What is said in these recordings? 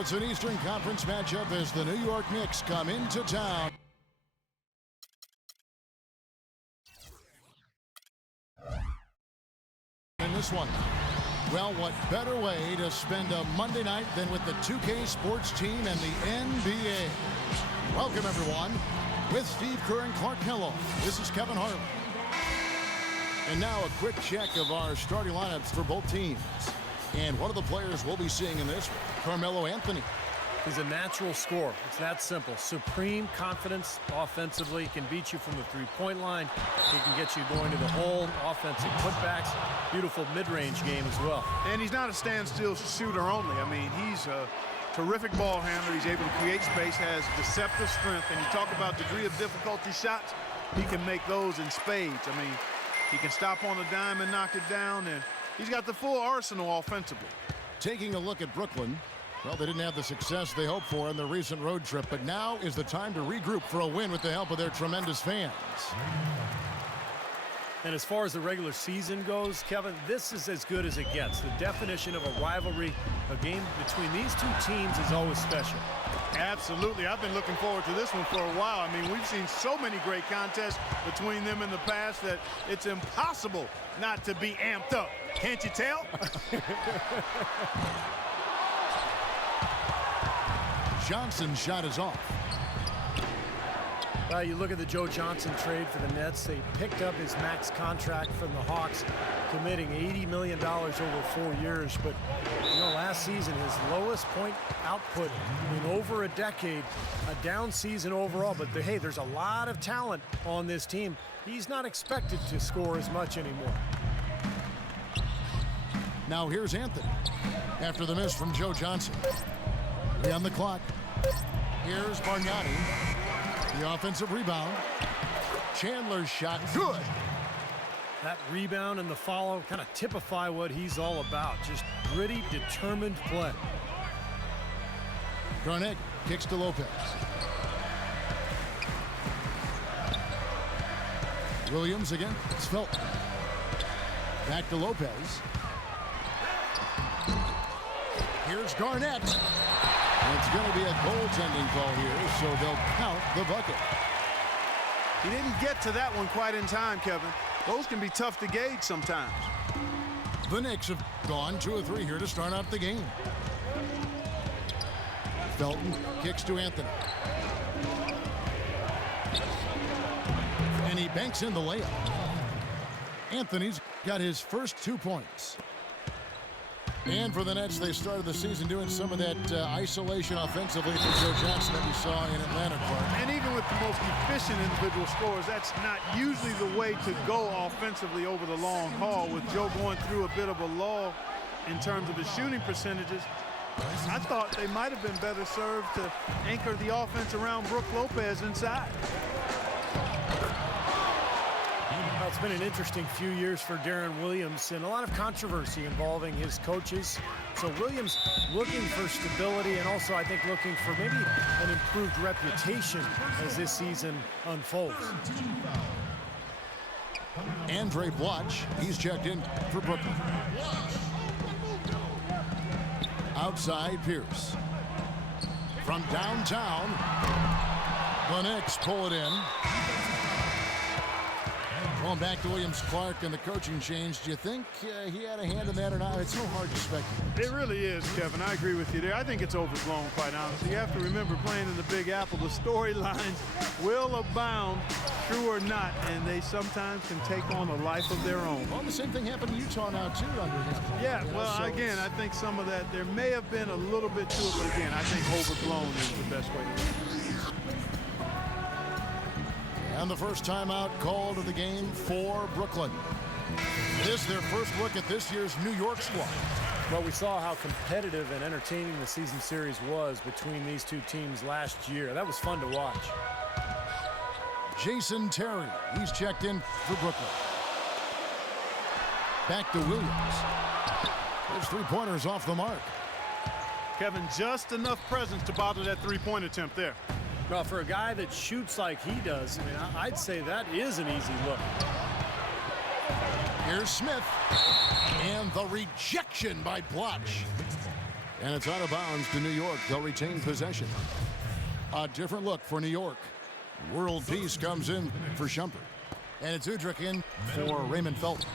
It's an Eastern Conference matchup as the New York Knicks come into town. In this one, well, what better way to spend a Monday night than with the 2K Sports team and the NBA? Welcome, everyone. With Steve Kerr and Clark Hello, this is Kevin Harlan. And now a quick check of our starting lineups for both teams. And one of the players we'll be seeing in this one, Carmelo Anthony. He's a natural scorer. It's that simple. Supreme confidence offensively. He can beat you from the three-point line. He can get you going to the hole. Offensive putbacks. Beautiful mid-range game as well. And he's not a standstill shooter only. I mean, he's a terrific ball handler. He's able to create space, has deceptive strength. And you talk about degree of difficulty shots, he can make those in spades. I mean, he can stop on a dime and knock it down, and he's got the full arsenal offensively. Taking a look at Brooklyn. Well, they didn't have the success they hoped for in their recent road trip, but now is the time to regroup for a win with the help of their tremendous fans. And as far as the regular season goes, Kevin, this is as good as it gets. The definition of a rivalry, a game between these two teams is always special. Absolutely. I've been looking forward to this one for a while. I mean, we've seen so many great contests between them in the past that it's impossible not to be amped up. Can't you tell? Johnson's shot is off. Well, you look at the Joe Johnson trade for the Nets. They picked up his max contract from the Hawks, committing $80 million over 4 years. But, you know, last season, his lowest point output in over a decade, a down season overall. But, hey, there's a lot of talent on this team. He's not expected to score as much anymore. Now here's Anthony after the miss from Joe Johnson. 3 on the clock. Here's Bargnani. The offensive rebound. Chandler's shot, good. That rebound and the follow kind of typify what he's all about. Just gritty, determined play. Garnett kicks to Lopez. Williams again. It's Felton. Back to Lopez. Here's Garnett. It's going to be a goaltending call here, so they'll count the bucket. He didn't get to that one quite in time, Kevin. Those can be tough to gauge sometimes. The Knicks have gone 2 of 3 here to start out the game. Felton kicks to Anthony. And he banks in the layup. Anthony's got his first 2 points. And for the Nets, they started the season doing some of that isolation offensively for Joe Johnson that we saw in Atlanta, Clark. And even with the most efficient individual scorers, that's not usually the way to go offensively over the long haul. With Joe going through a bit of a lull in terms of his shooting percentages, I thought they might have been better served to anchor the offense around Brook Lopez inside. Well, it's been an interesting few years for Darren Williams and a lot of controversy involving his coaches. So Williams looking for stability and also I think looking for maybe an improved reputation as this season unfolds. Andre Bloch, he's checked in for Brooklyn. Outside Pierce. From downtown, the Knicks pull it in. Going back to Williams, Clark, and the coaching change, do you think he had a hand in that or not? It's so hard to speculate. It really is, Kevin. I agree with you there. I think it's overblown, quite honestly. You have to remember playing in the Big Apple, the storylines will abound, true or not, and they sometimes can take on a life of their own. Well, the same thing happened in Utah now, too, under his play. Yeah, well, so again, I think some of that, there may have been a little bit to it, but again, I think overblown is the best way to do it. And the first timeout called of the game for Brooklyn. This their first look at this year's New York squad. Well, we saw how competitive and entertaining the season series was between these two teams last year. That was fun to watch. Jason Terry, he's checked in for Brooklyn. Back to Williams. His three-pointers off the mark. Kevin, just enough presence to bother that three-point attempt there. Well, for a guy that shoots like he does, I mean, I'd say that is an easy look. Here's Smith. And the rejection by Bloch. And it's out of bounds to New York. They'll retain possession. A different look for New York. World Peace comes in for Shumpert. And it's Udrich in for Raymond Felton.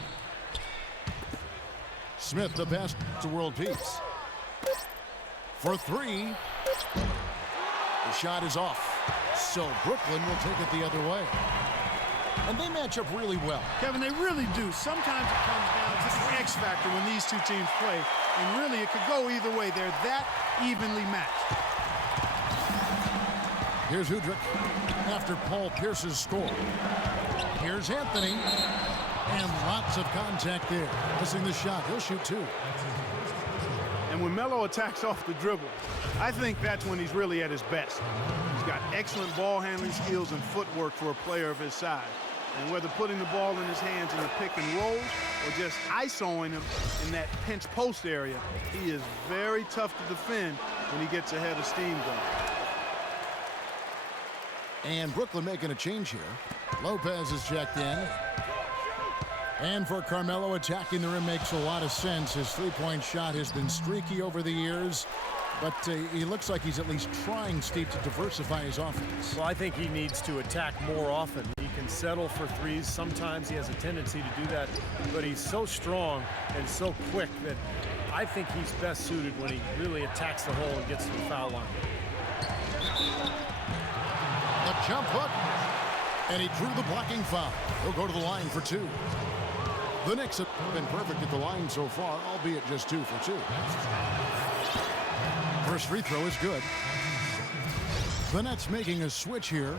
Smith the pass to World Peace. For three. The shot is off. So Brookyln will take it the other way. And they match up really well. Kevin, they really do. Sometimes it comes down to the X factor when these two teams play. And really, it could go either way. They're that evenly matched. Here's Udrich after Paul Pierce's score. Here's Anthony. And lots of contact there. Missing the shot. He'll shoot two. And when Melo attacks off the dribble, I think that's when he's really at his best. He's got excellent ball handling skills and footwork for a player of his size. And whether putting the ball in his hands in the pick and roll or just isoing him in that pinch post area, he is very tough to defend when he gets ahead of steam guard. And Brookyln making a change here. Lopez is checked in. And for Carmelo, attacking the rim makes a lot of sense. His three-point shot has been streaky over the years, but he looks like he's at least trying, Steve, to diversify his offense. Well, I think he needs to attack more often. He can settle for threes. Sometimes he has a tendency to do that, but he's so strong and so quick that I think he's best suited when he really attacks the hole and gets to the foul line. The jump hook, and he drew the blocking foul. He'll go to the line for two. The Knicks have been perfect at the line so far, albeit just 2 for 2. First free throw is good. The Nets making a switch here.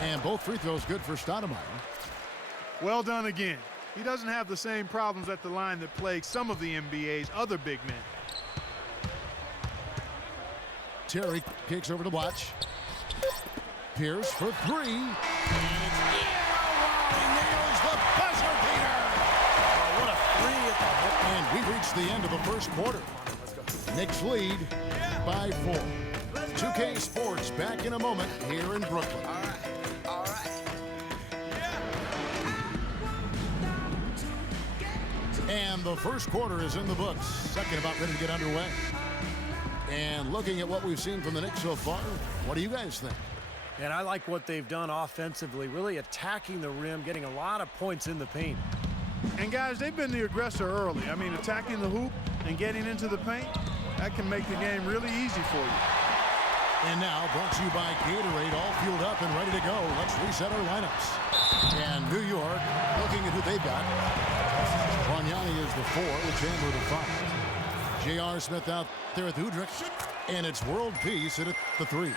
And both free throws good for Stoudemire. Well done again. He doesn't have the same problems at the line that plague some of the NBA's other big men. Terry kicks over to Watch. Pierce for three. And it's in. Oh, he nails the buzzer beater. Oh, what a three. And we've reached the end of the first quarter. Knicks lead by 4. 2K Sports back in a moment here in Brookyln. All right. And the first quarter is in the books. Second about ready to get underway. And looking at what we've seen from the Knicks so far, what do you guys think? And I like what they've done offensively, really attacking the rim, getting a lot of points in the paint. And guys, they've been the aggressor early. I mean, attacking the hoop and getting into the paint, that can make the game really easy for you. And now, brought to you by Gatorade, all fueled up and ready to go. Let's reset our lineups. And New York, looking at who they've got. Wanyama is the 4, with Chandler the 5. J.R. Smith out there with Udrich. And it's World Peace at the 3.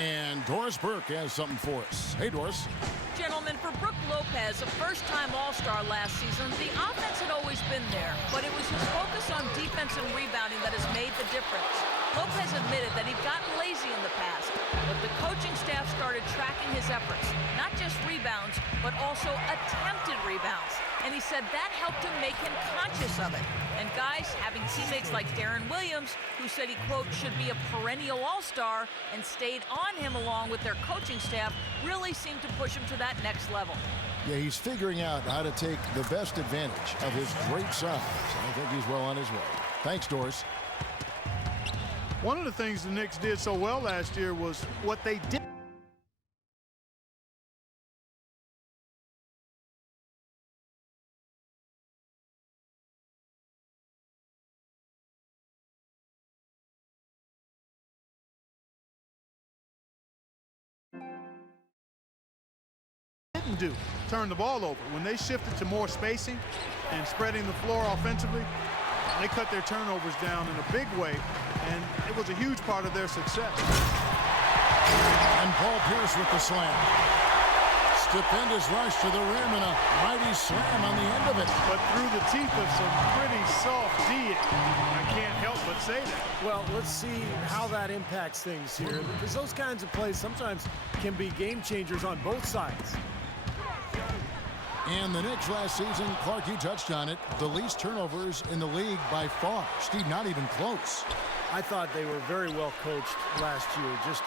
And Doris Burke has something for us. Hey, Doris. Gentlemen, for Brook Lopez, a first-time All-Star last season, the offense had always been there, but it was his focus on defense and rebounding that has made the difference. Lopez admitted that he'd gotten lazy in the past, but the coaching staff started tracking his efforts, not just rebounds, but also attempted rebounds. And he said that helped him make him conscious of it. And guys, having teammates like Darren Williams, who said he, quote, should be a perennial all-star and stayed on him along with their coaching staff, really seemed to push him to that next level. Yeah, he's figuring out how to take the best advantage of his great size. And I think he's well on his way. Thanks, Doris. One of the things the Knicks did so well last year was what they did. Didn't do turn the ball over. When they shifted to more spacing and spreading the floor offensively, they cut their turnovers down in a big way, and it was a huge part of their success. And Paul Pierce with the slam. Stupendous rush to the rim and a mighty slam on the end of it. But through the teeth of some pretty soft D, I can't help but say that. Well, let's see how that impacts things here, because those kinds of plays sometimes can be game changers on both sides. And the Knicks last season, Clark, you touched on it, the least turnovers in the league by far. Steve, not even close. I thought they were very well coached last year. Just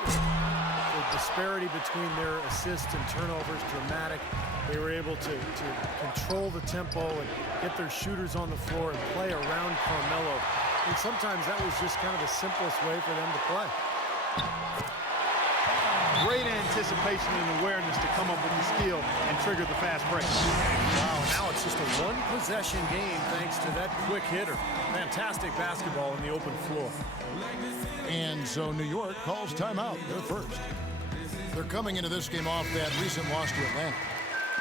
The disparity between their assists and turnovers dramatic. They were able to control the tempo and get their shooters on the floor and play around Carmelo. And sometimes that was just kind of the simplest way for them to play. Great anticipation and awareness to come up with the skill and trigger the fast break. Wow, now it's just a one-possession game thanks to that quick hitter. Fantastic basketball in the open floor. And so New York calls timeout. They're first. They're coming into this game off that recent loss to Atlanta.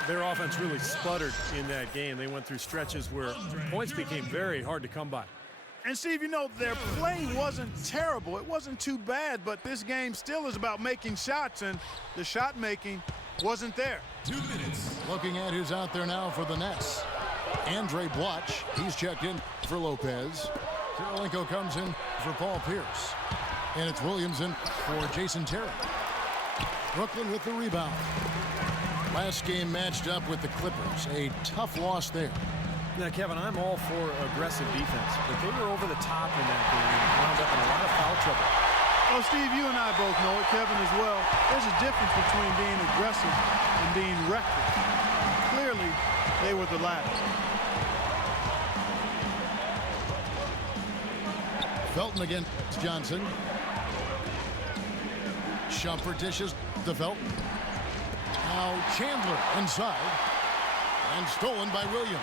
Their offense really sputtered in that game. They went through stretches where points became very hard to come by. And Steve, you know, their play wasn't terrible. It wasn't too bad, but this game still is about making shots, and the shot making wasn't there. 2 minutes. Looking at who's out there now for the Nets. Andre Bloch, he's checked in for Lopez. Kirilenko comes in for Paul Pierce. And it's Williamson for Jason Terry. Brooklyn with the rebound. Last game matched up with the Clippers. A tough loss there. Now, Kevin, I'm all for aggressive defense, but they were over the top in that game and wound up in a lot of foul trouble. Oh, Steve, you and I both know it, Kevin as well. There's a difference between being aggressive and being reckless. Clearly, they were the latter. Felton against Johnson. Shumpert dishes to Felton. Now Chandler inside. And stolen by Williams.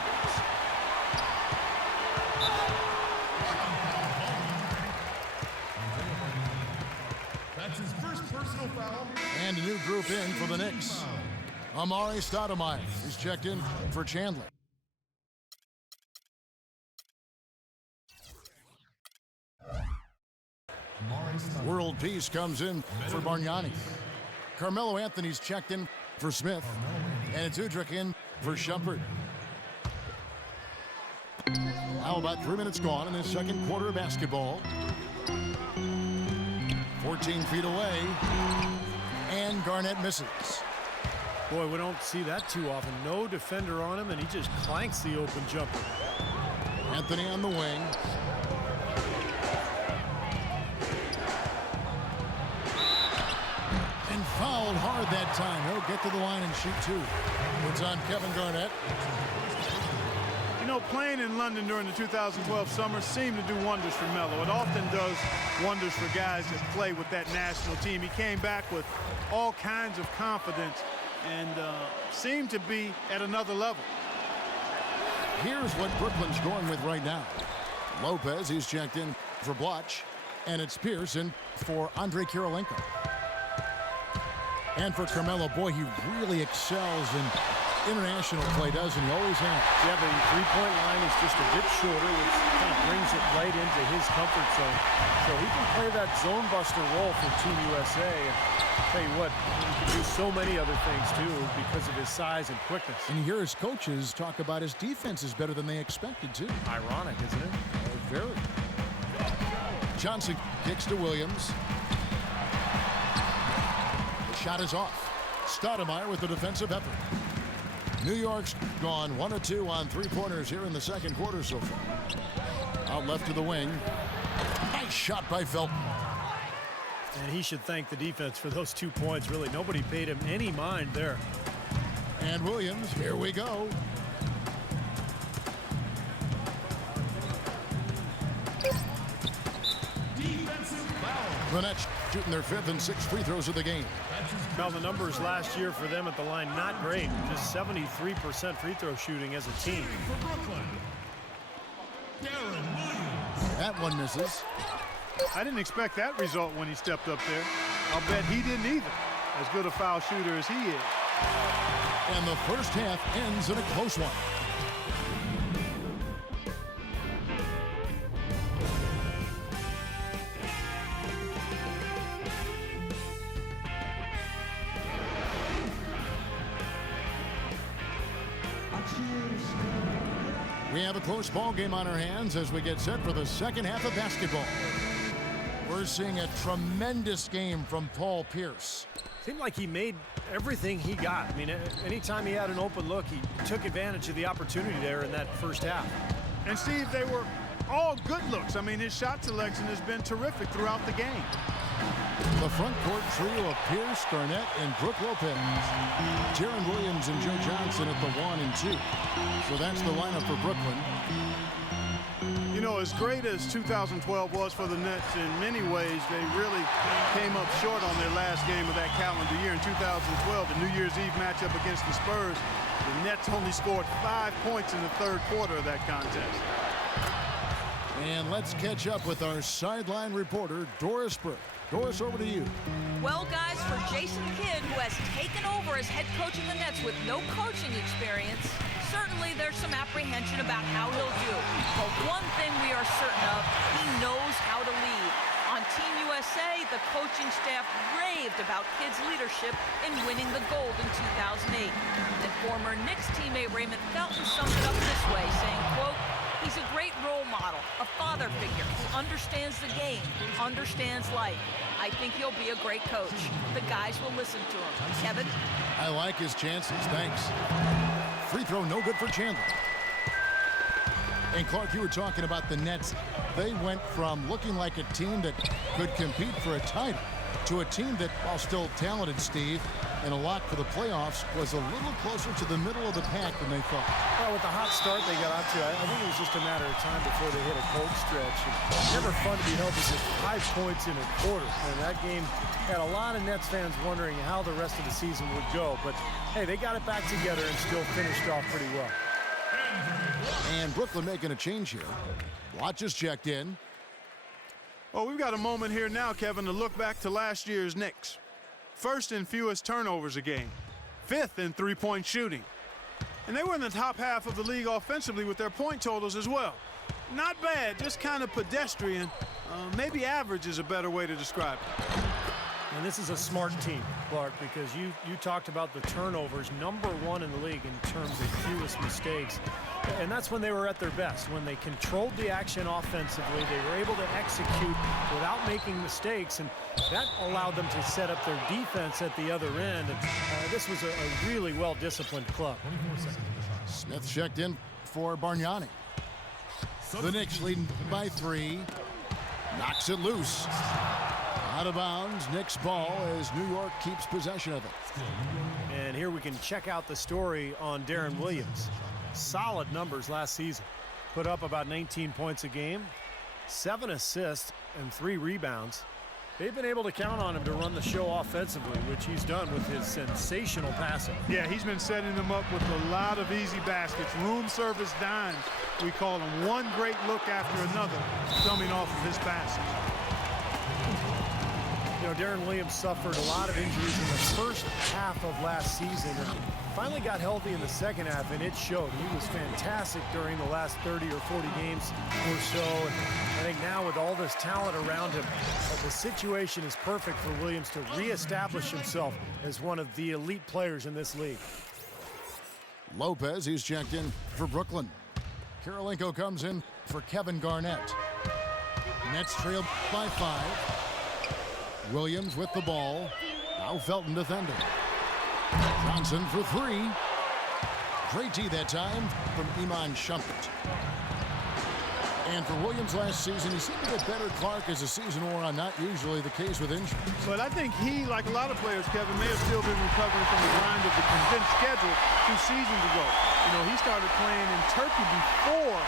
That's his first personal foul. And a new group in for the Knicks. Amari Stoudemire is checked in for Chandler. World Peace comes in for Bargnani. Carmelo Anthony's checked in for Smith. And it's Udrich in for Shumpert. Now about 3 minutes gone in this second quarter of basketball. 14 feet away. And Garnett misses. Boy, we don't see that too often. No defender on him, and he just clanks the open jumper. Anthony on the wing. And fouled hard that time. He'll get to the line and shoot two. It's on Kevin Garnett. You know, playing in London during the 2012 summer seemed to do wonders for Melo. It often does wonders for guys that play with that national team. He came back with all kinds of confidence and seemed to be at another level. Here's what Brooklyn's going with right now. Lopez, he's checked in for Bloch. And it's Pearson for Andre Kirilenko. And for Carmelo, boy, he really excels in international play, doesn't he? Always has. Yeah, the three-point line is just a bit shorter, which kind of brings it right into his comfort zone. So he can play that zone buster role for Team USA. And tell you what, he can do so many other things, too, because of his size and quickness. And you hear his coaches talk about his defense is better than they expected, too. Ironic, isn't it? Very. Johnson kicks to Williams. The shot is off. Stoudemire with the defensive effort. New York's gone 1 of 2 on three-pointers here in the second quarter so far. Out left to the wing. Nice shot by Felton. And he should thank the defense for those 2 points. Really, nobody paid him any mind there. And Williams, here we go. The Nets shooting their 5th and 6th free throws of the game. Now, the numbers last year for them at the line, not great. Just 73% free throw shooting as a team. For Brooklyn, Darren Williams. That one misses. I didn't expect that result when he stepped up there. I'll bet he didn't either. As good a foul shooter as he is. And the first half ends in a close one. We have a close ball game on our hands as we get set for the second half of basketball. We're seeing a tremendous game from Paul Pierce. Seemed like he made everything he got. I mean, anytime he had an open look, he took advantage of the opportunity there in that first half. And Steve, they were all good looks. I mean, his shot selection has been terrific throughout the game. The front court trio of Pierce, Garnett, and Brook Lopez. Deron Williams and Joe Johnson at the 1 and 2. So that's the lineup for Brookyln. You know, as great as 2012 was for the Nets, in many ways, they really came up short on their last game of that calendar year. In 2012, the New Year's Eve matchup against the Spurs, the Nets only scored 5 points in the third quarter of that contest. And let's catch up with our sideline reporter, Doris Burke. Doris, over to you. Well, guys, for Jason Kidd, who has taken over as head coach of the Nets with no coaching experience, certainly there's some apprehension about how he'll do. But one thing we are certain of, he knows how to lead. On Team USA, the coaching staff raved about Kidd's leadership in winning the gold in 2008. And former Knicks teammate Raymond Felton summed it up this way, saying, quote, "He's a great role model, a father figure who understands the game, understands life. I think he'll be a great coach. The guys will listen to him." Kevin? I like his chances. Thanks. Free throw no good for Chandler. And Clark, you were talking about the Nets. They went from looking like a team that could compete for a title to a team that, while still talented, Steve, and a lock for the playoffs, was a little closer to the middle of the pack than they thought. Well, with the hot start they got out to, I think it was just a matter of time before they hit a cold stretch. And never fun to be held to just 5 points in a quarter. And that game had a lot of Nets fans wondering how the rest of the season would go. But, hey, they got it back together and still finished off pretty well. And Brookyln making a change here. Watch is checked in. Well, we've got a moment here now, Kevin, to look back to last year's Knicks. First in fewest turnovers a game. 5th in three-point shooting. And they were in the top half of the league offensively with their point totals as well. Not bad, just kind of pedestrian. Maybe average is a better way to describe it. And this is a smart team, Clark, because you talked about the turnovers, #1 in the league in terms of fewest mistakes. And that's when they were at their best. When they controlled the action offensively, they were able to execute without making mistakes, and that allowed them to set up their defense at the other end. And this was a really well-disciplined club. Smith checked in for Bargnani. The Knicks leading by 3. Knocks it loose. Out of bounds, Knicks ball as New York keeps possession of it. And here we can check out the story on Deron Williams. Solid numbers last season. Put up about 19 points a game, 7 assists, and 3 rebounds. They've been able to count on him to run the show offensively, which he's done with his sensational passing. Yeah, he's been setting them up with a lot of easy baskets, room service dimes. We call them, one great look after another coming off of his passing. You know, Deron Williams suffered a lot of injuries in the first half of last season and finally got healthy in the second half, and it showed. He was fantastic during the last 30 or 40 games or so. And I think now with all this talent around him, the situation is perfect for Williams to reestablish himself as one of the elite players in this league. Lopez, he's checked in for Brookyln. Karolinko comes in for Kevin Garnett. Nets trailed by 5. Williams with the ball. Now Felton defending. Johnson for 3. Great D that time from Iman Shumpert. And for Williams last season, he seemed to get better, Clark, as the season wore on. Not usually the case with injuries. But I think he, like a lot of players, Kevin, may have still been recovering from the grind of the condensed schedule 2 seasons ago. You know, he started playing in Turkey before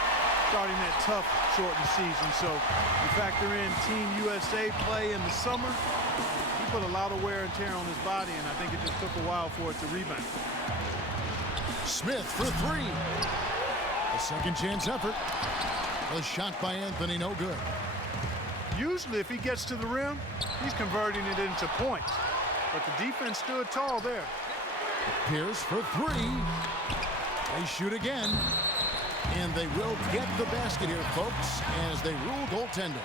starting that tough, shortened season. So you factor in Team USA play in the summer, he put a lot of wear and tear on his body, and I think it just took a while for it to rebound. Smith for 3. A second chance effort. A shot by Anthony, no good. Usually if he gets to the rim, he's converting it into points. But the defense stood tall there. Pierce for 3. They shoot again. And they will get the basket here, folks, as they rule goaltending.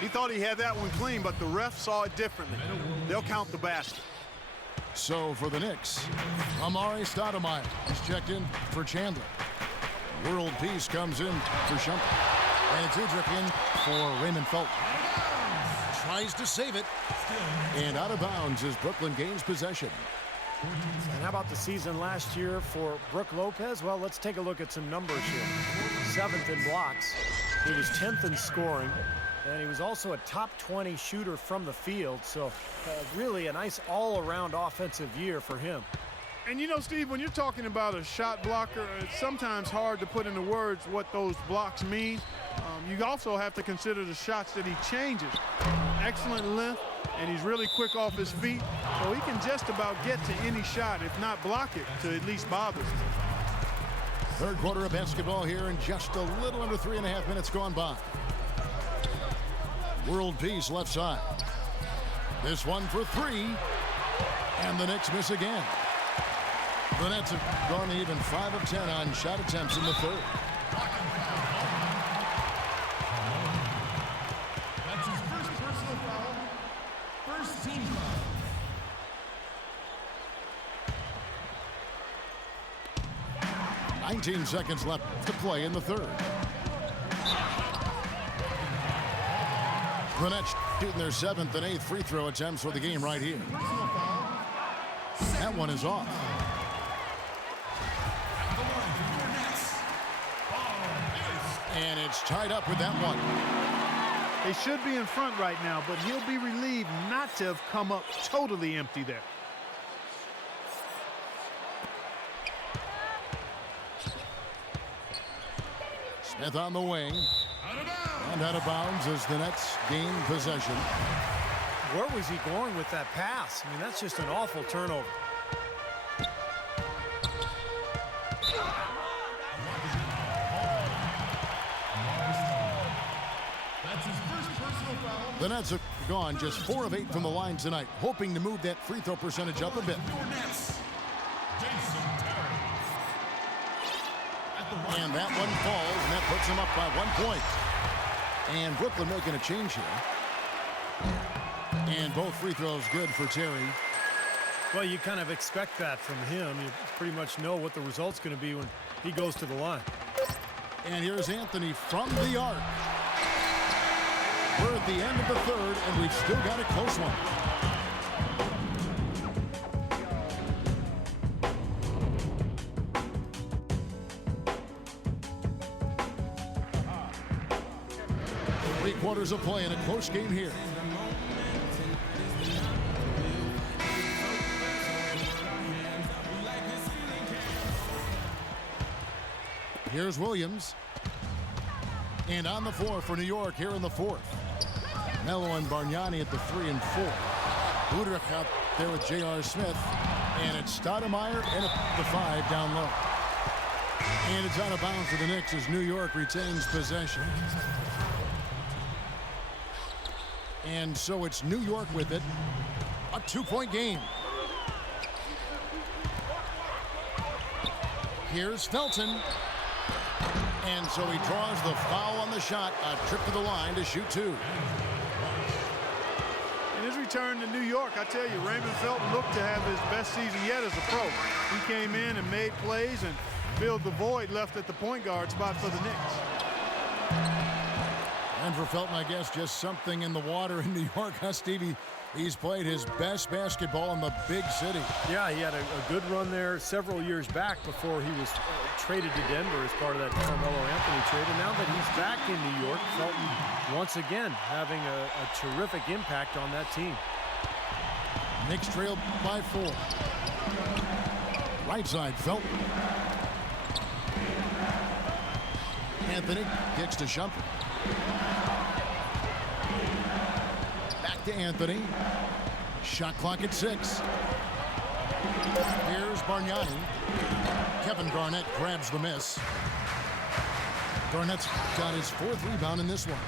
He thought he had that one clean, but the ref saw it differently. They'll count the basket. So for the Knicks, Amari Stoudemire is checked in for Chandler. World Peace comes in for Shumpert. And it's Udrich in for Raymond Felton. Tries to save it. And out of bounds as Brookyln gains possession. And how about the season last year for Brook Lopez? Well, let's take a look at some numbers here. 7th in blocks. He was 10th in scoring, And he was also a top 20 shooter from the field, so really a nice all-around offensive year for him. And you know, Steve, when you're talking about a shot blocker, it's sometimes hard to put into words what those blocks mean. You also have to consider the shots that he changes. Excellent length, and he's really quick off his feet, so he can just about get to any shot, if not block it, to at least bother. Third quarter of basketball here, and just a little under 3.5 minutes gone by. World Peace left side. This one for three, and the Knicks miss again. The Nets have gone even 5 of 10 on shot attempts in the third. That's his first personal foul. First team foul. $19 seconds left to play in the third. The Nets shooting their 7th and 8th free throw attempts for the game right here. That one is off. And it's tied up with that one. They should be in front right now, but he'll be relieved not to have come up totally empty there. Smith on the wing. And out of bounds as the Nets gain possession. Where was he going with that pass? I mean, that's just an awful turnover. That's his first personal foul. The Nets have gone just 4 of 8 from the line tonight, hoping to move that free throw percentage up a bit. And that one falls, and that puts them up by 1 point. And Brookyln making a change here. And both free throws good for Terry. Well, you kind of expect that from him. You pretty much know what the result's going to be when he goes to the line. And here's Anthony from the arc. We're at the end of the third, and we've still got a close one. Three-quarters of play in a close game here. Here's Williams. And on the floor for New York here in the fourth. Melo and Bargnani at the 3 and 4. Budrich out there with J.R. Smith. And it's Stoudemire and the 5 down low. And it's out of bounds for the Knicks as New York retains possession. And so it's New York with it. A 2-point game. Here's Felton. And so he draws the foul on the shot. A trip to the line to shoot 2. In his return to New York, I tell you, Raymond Felton looked to have his best season yet as a pro. He came in and made plays and filled the void left at the point guard spot for the Knicks. And for Felton, I guess, just something in the water in New York, huh, Stevie? He's played his best basketball in the big city. Yeah, he had a good run there several years back before he was traded to Denver as part of that Carmelo Anthony trade. And now that he's back in New York, Felton once again having a terrific impact on that team. Knicks trailed by 4. Right side, Felton. Anthony kicks to Shumpert. Back to Anthony. Shot clock at 6. Here's Bargnani. Kevin Garnett grabs the miss. Garnett's got his 4th rebound in this one.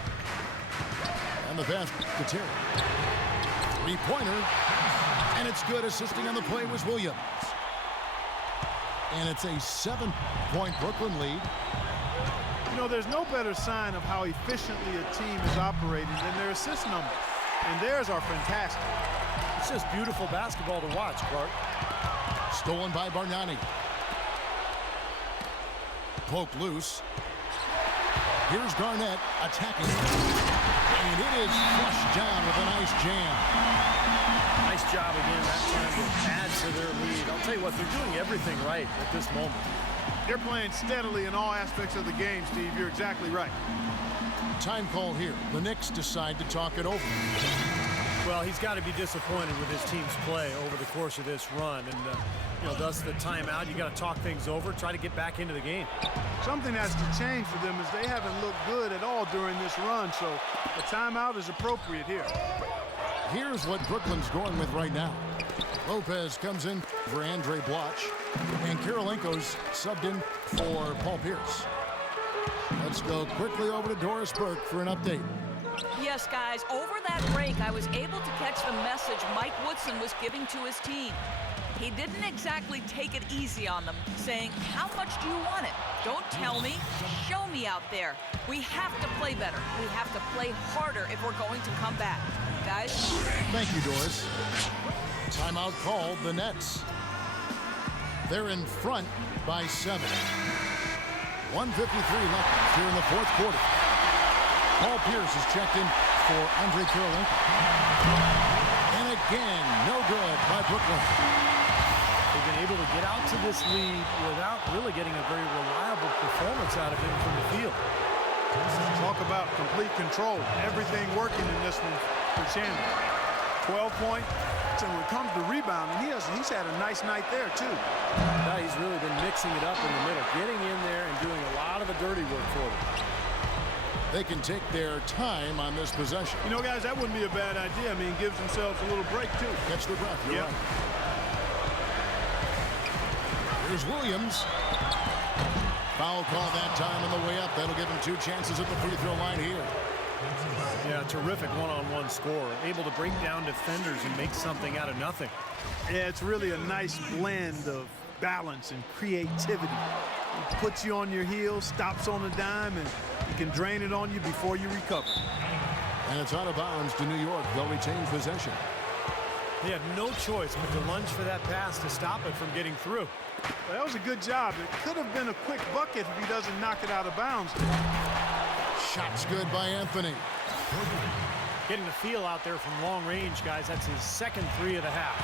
And the pass to Terry. 3-pointer. And it's good. Assisting on the play was Williams. And it's a 7-point Brookyln lead. You know, there's no better sign of how efficiently a team is operating than their assist numbers. And theirs are fantastic. It's just beautiful basketball to watch, Clark. Stolen by Bargnani. Poked loose. Here's Garnett attacking. And it is flushed down with a nice jam. Nice job again that time to add to their lead. I'll tell you what, they're doing everything right at this moment. They're playing steadily in all aspects of the game, Steve. You're exactly right. Time call here. The Knicks decide to talk it over. Well, he's got to be disappointed with his team's play over the course of this run. And, thus the timeout. You got to talk things over, try to get back into the game. Something has to change for them as they haven't looked good at all during this run. So the timeout is appropriate here. Here's what Brooklyn's going with right now. Lopez comes in for Andre Bloch, and Kirilenko's subbed in for Paul Pierce. Let's go quickly over to Doris Burke for an update. Yes, guys, over that break, I was able to catch the message Mike Woodson was giving to his team. He didn't exactly take it easy on them, saying, how much do you want it? Don't tell me, show me out there. We have to play better. We have to play harder if we're going to come back. Guys? Thank you, Doris. Timeout called the Nets. They're in front by 7. 1:53 left here in the fourth quarter. Paul Pierce is checked in for Andre Kirilenko. And again, no good by Brookyln. They've been able to get out to this lead without really getting a very reliable performance out of him from the field. Talk about complete control. Everything working in this one for Chandler. 12 points. And when it comes to rebounding, he's had a nice night there, too. Yeah, he's really been mixing it up in the middle, getting in there and doing a lot of the dirty work for them. They can take their time on this possession. You know, guys, that wouldn't be a bad idea. I mean, gives themselves a little break, too. Catch their breath. You're right. Here's Williams. Foul call that time on the way up. That'll give him 2 chances at the free throw line here. Yeah, terrific one-on-one scorer. Able to break down defenders and make something out of nothing. Yeah, it's really a nice blend of balance and creativity. He puts you on your heels, stops on a dime, and he can drain it on you before you recover. And it's out of bounds to New York. They'll retain possession. He had no choice but to lunge for that pass to stop it from getting through. Well, that was a good job. It could have been a quick bucket if he doesn't knock it out of bounds. Shots good by Anthony. Getting the feel out there from long range, guys. That's his second 3 of the half.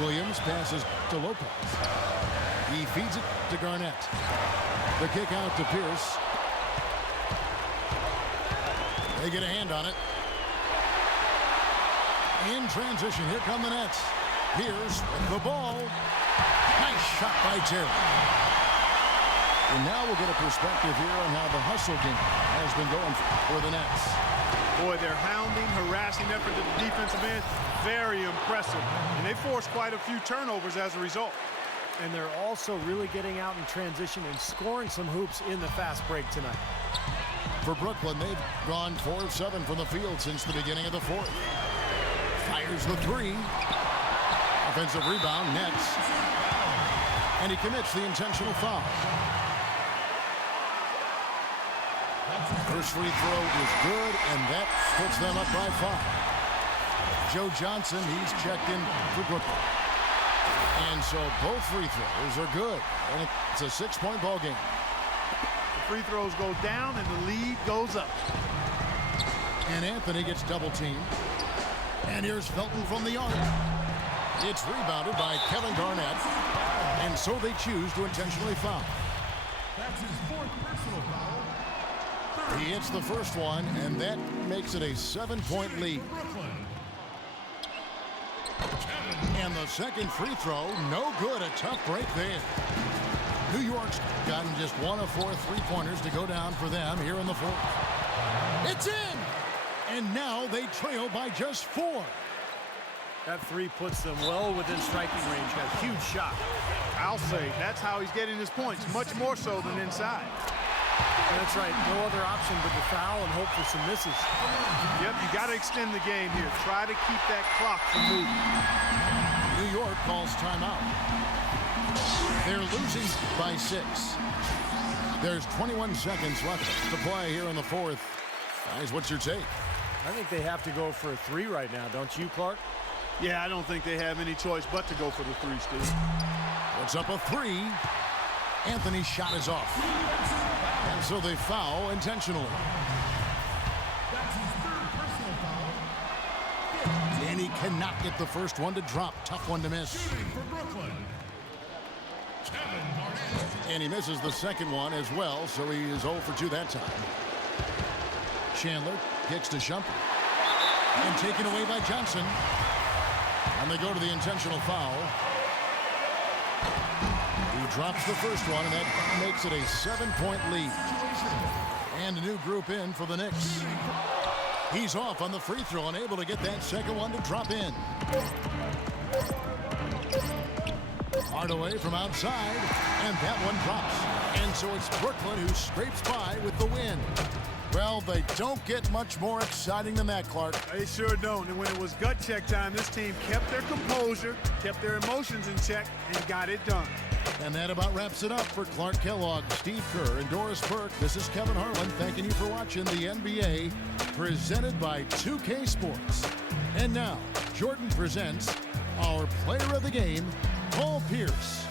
Williams passes to Lopez. He feeds it to Garnett. The kick out to Pierce. They get a hand on it. In transition, here come the Nets. Pierce with the ball. Nice shot by Terry. And now we'll get a perspective here on how the hustle game has been going for the Nets. Boy, their hounding, harassing effort at the defensive end, very impressive. And they forced quite a few turnovers as a result. And they're also really getting out in transition and scoring some hoops in the fast break tonight. For Brooklyn, they've gone 4 of 7 from the field since the beginning of the fourth. Fires the 3. Offensive rebound, Nets. And he commits the intentional foul. First free throw is good, and that puts them up by 5. Joe Johnson, he's checked in for Brooklyn. And so both free throws are good, and it's a 6-point ball game. The free throws go down, and the lead goes up. And Anthony gets double-teamed. And here's Felton from the arc. It's rebounded by Kevin Garnett, and so they choose to intentionally foul. That's his 4th personal foul. He hits the first one, and that makes it a 7-point lead. And the second free throw, no good. A tough break there. New York's gotten just 1 of 4 3-pointers to go down for them here in the fourth. It's in! And now they trail by just 4. That 3 puts them well within striking range. A huge shot. I'll say that's how he's getting his points, much more so than inside. That's right. No other option but to foul and hope for some misses. Yep, you got to extend the game here. Try to keep that clock from moving. New York calls timeout. They're losing by 6. There's 21 seconds left to play here in the fourth. Guys, what's your take? I think they have to go for a 3 right now, don't you, Clark? Yeah, I don't think they have any choice but to go for the 3, Steve. What's up a 3? Anthony's shot is off. And so they foul intentionally. That's his 3rd personal foul. And he cannot get the first one to drop. Tough one to miss. Shooting for Brookyln, Kevin Garnett. And he misses the second one as well, so he is 0 for 2 that time. Chandler kicks to Shumpert. And taken away by Johnson. And they go to the intentional foul. He drops the first one, and that makes it a 7-point lead. And a new group in for the Knicks. He's off on the free throw and able to get that second one to drop in. Hardaway from outside, and that one drops. And so it's Brookyln who scrapes by with the win. Well, they don't get much more exciting than that, Clark. They sure don't. And when it was gut check time, this team kept their composure, kept their emotions in check, and got it done. And that about wraps it up for Clark Kellogg, Steve Kerr, and Doris Burke. This is Kevin Harlan thanking you for watching the NBA, presented by 2K Sports. And now, Jordan presents our player of the game, Paul Pierce.